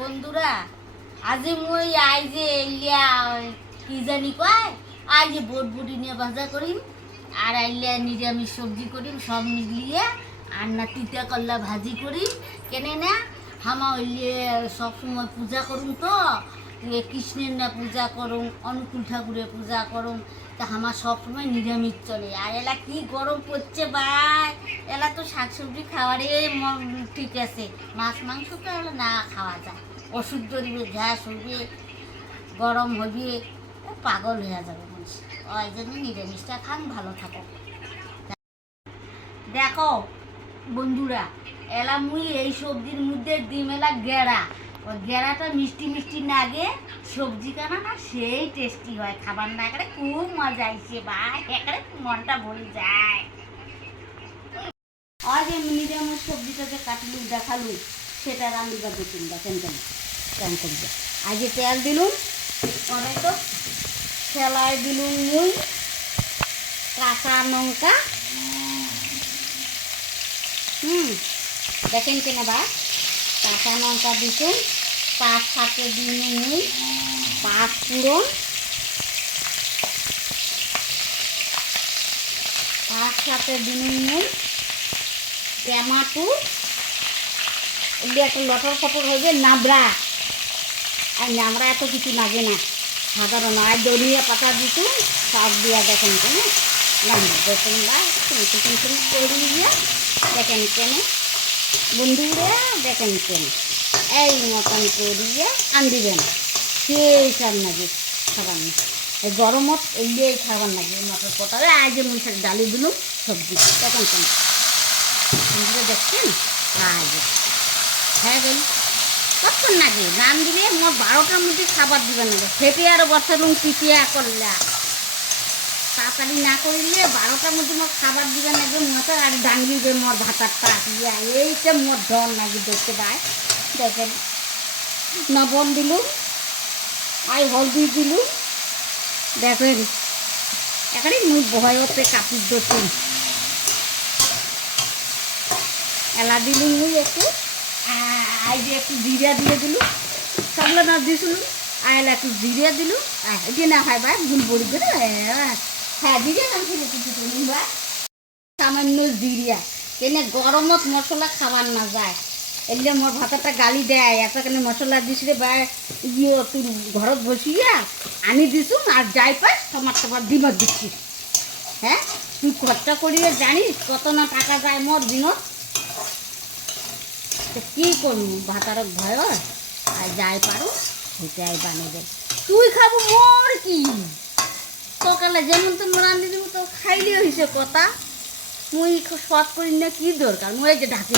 বন্ধুরা আজ মুই আই যে ইলিয়া কি জানি কয় আই যে বটবুটি নিয়ে ভাজা করিম আর আইলিয়া নিরামিষ সবজি করিম সব মিলিয়ে আর না তিতা করলা ভাজি করিম কেনে না হামা হইলে সবসময় পূজা করুম তো কৃষ্ণের না পূজা করুম অনুকূল ঠাকুরের পূজা করুম তা আমার সবসময় নিরামিষ চলে আর এলা কি গরম পড়ছে ভাই এলা তো শাকসবজি খাওয়ারে ঠিক আছে মাছ মাংস তো এলা না খাওয়া যায় ওষুধ ধরবে গ্যাস হইবে গরম হইবে পাগল হয়ে যাবে মানুষ ওই জন্য নিরামিষটা খান ভালো থাকো। দেখো বন্ধুরা এলা মুই এই সবজির মধ্যে ডিম এলা গেড়া ওই গেড়াটা মিষ্টি মিষ্টি নাগে সবজি কানা না সেই টেস্টি হয় খাবার না করে খুব মজা আইছে ভাই একেবারে মনটা ভরে যায়। আর যে নিরামিষ সবজিটা যে কাটলু দেখালু সেটা রান্ধিবার দেখুন দেখেন কেন কেন করবে আজকে তেল দিলুম পরে তো সেলাই দিলুম মুই কাঁচা লঙ্কা দেখেন কেন বা কাঁচা লঙ্কা দিতুম 5-7 দিন মুই 5 ফোড়ন 5-7 দিন মুই টমাটো একটা লটর ফটর হয়ে নাবড়া আর নাবড়া এত কিছু লাগে না সাধারণ আর ধনিয়া পাতা দিতুম সব দিয়া দেখেন কেন দেখেন বা করিয়ে দেখেন কেন বন্ধুরা দেখেন কেন এই মতন করিয়ে আন দিবেন সেই সব নাকি খাবার না গরমত এই খাবার নাকি মটর পটালে আজ মুসের ডালি দিলুম সবজি দেখেন কেন বন্ধুরা দেখছেন আজ হ্যাঁ গেল কখন নাকি নাম দিলে মোট 12টার মধ্যে খাবার দিবেন না খেতে আরও বসালুম পিপিয়া করলা তাড়াতাড়ি না করলে 12টার মধ্যে মোট খাবার দিবেন একদম মতো আর ডাঙ্গিবে মোর ভাতারটা দিয়া এইটা মোর ডর নাকি দেখতে পায় দেখেন লবণ দিলুম আর হলদি দিলুম দেখেন এখানে মুই ভয়তে কাপড় দোষুন এলা দিলুম মুই একটু আই যে একটু জিরা দিয়ে দিলুম সবগুলো না দিয়েছিল আইলা একটু জিরা দিলুম এটি না হয় ভাই গুল বড়ি করে হ্যাঁ জিরিয়া নাম ছিল কিছু ভাই সামান্য জিরিয়া কেনে গরমত মশলা খাবার না যায় এলে মোর ভাতাটা গালি দেয় এতখানি মশলা দিস রে বা ইয়ে তুই ঘরত বসিয়া আনি দিছুম আর যাই পাস তোমার দিমত দিচ্ছিস হ্যাঁ তুই খরচা করিয়ে জানিস কত না টাকা যায় মোর দিনত তো কী করবো ভাতার ভয় আর যাই পারো সেটাই বানিয়ে তুই খাবো মোর কি সকালে যেমন তো রান্ধি দেবো তো খাইলে হয়েছে কথা মুই শখ করি না কি দরকার মুই যে ঢাকি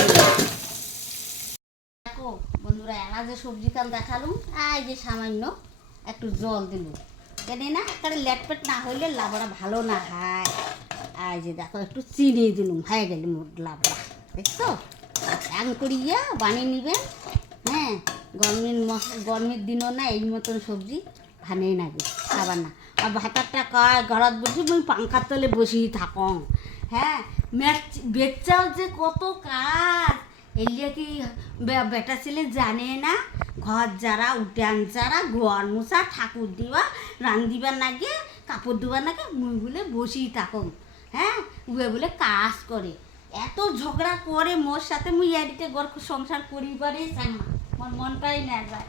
দেখো বন্ধুরা এলা যে সবজি কাল দেখালুম এই যে সামান্য একটু জল দিলুম কেন না একটা লেটপেট না হইলে লাবড়া ভালো না হয় এই যে দেখো একটু চিনি দিলুম হয়ে গেল মোট লাবড়া দেখছো এম করিয়া বানিয়ে নিবেন হ্যাঁ গরমের দিনও না এই মতন সবজি ভানেই নাগে খাবার না আর ভাতারটা কয় ঘরত বসে মুই পাঙ্খার তলে বসেই থাকং হ্যাঁ বেচাও যে কত কাজ এলিয়া কি বেটা ছেলে জানে না ঘর যারা উঠান যারা ঘর মোছা ঠাকুর দিবা রান্ধিবার নাগে কাপড় দিবার নাগে মুই বলে বসেই থাকং হ্যাঁ উয়ে বলে কাজ করে এত ঝগড়া করে মোর সাথে মুই এদিকে ঘর সংসার করিবারই চাই না মোর মনটাই না যায়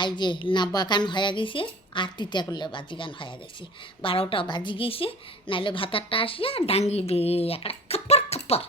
আই যে নাব্বা গান হয়ে গেছে আর তিতা করলে বাজি গান হয়ে গেছে 12টা বাজি গেছে নাইলে ভাতারটা আসিয়া ডাঙ্গি বে একটা খাপ্পর খাপ্পর